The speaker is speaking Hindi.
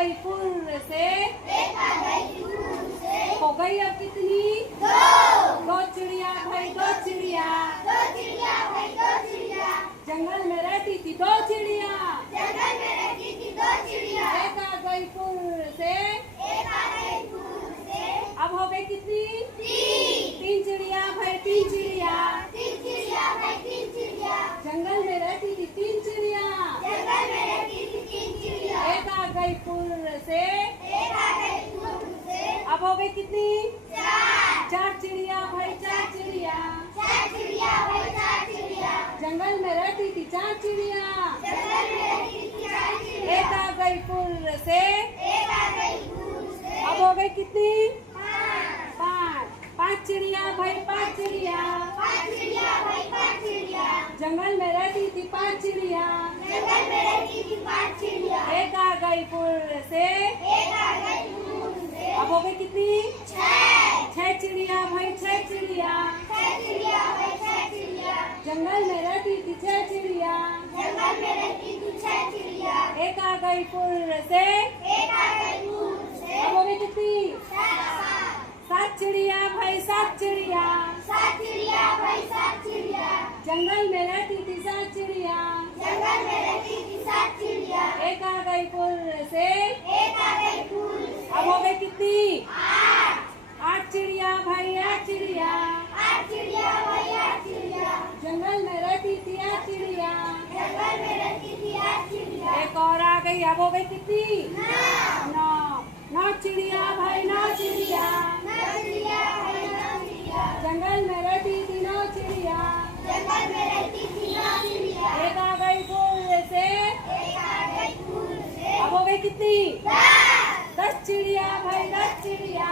गई फुर से, हो गई अब कितनी? दो चिड़िया भाई दो चिड़िया, जंगल में रहती थी दो चिड़िया, एक आ गई फुर से, अब हो गई कितनी? तीन चिड़िया भाई तीन चिड़िया, जंगल में रहती थी तीन चिड़िया, एक आ गई फुर से, अब हो गई कितनी? चार चिड़िया भाई चार चिड़िया, जंगल में रहती थी चार चिड़िया, एक आ गई फुर से, अब हो गई कितनी? पांच चिड़िया भाई पांच चिड़िया, जंगल में रहती थी पांच चिड़िया, एक आ गई फुर से, अब हो गई कितनी? छह चिड़िया भाई छह चिड़िया, जंगल में रहती थी छह चिड़िया, एक आ गई फुर से, अब हो गई कितनी? सात चिड़िया भाई सात चिड़िया, जंगल में रहती थी सात चिड़िया, एक आ गई फुर से, अब हो गई कितनी? आठ चिड़िया भाई आठ चिड़िया, जंगल में रहती थी आठ चिड़िया, एक और आ गई, अब हो गई कितनी? नौ चिड़िया भाई नौ चिड़िया, जंगल में रहती थी नौ चिड़िया, एक आ गई फुर से, अब हो गई कितनी? 10 चिड़िया भाई 10 चिड़िया,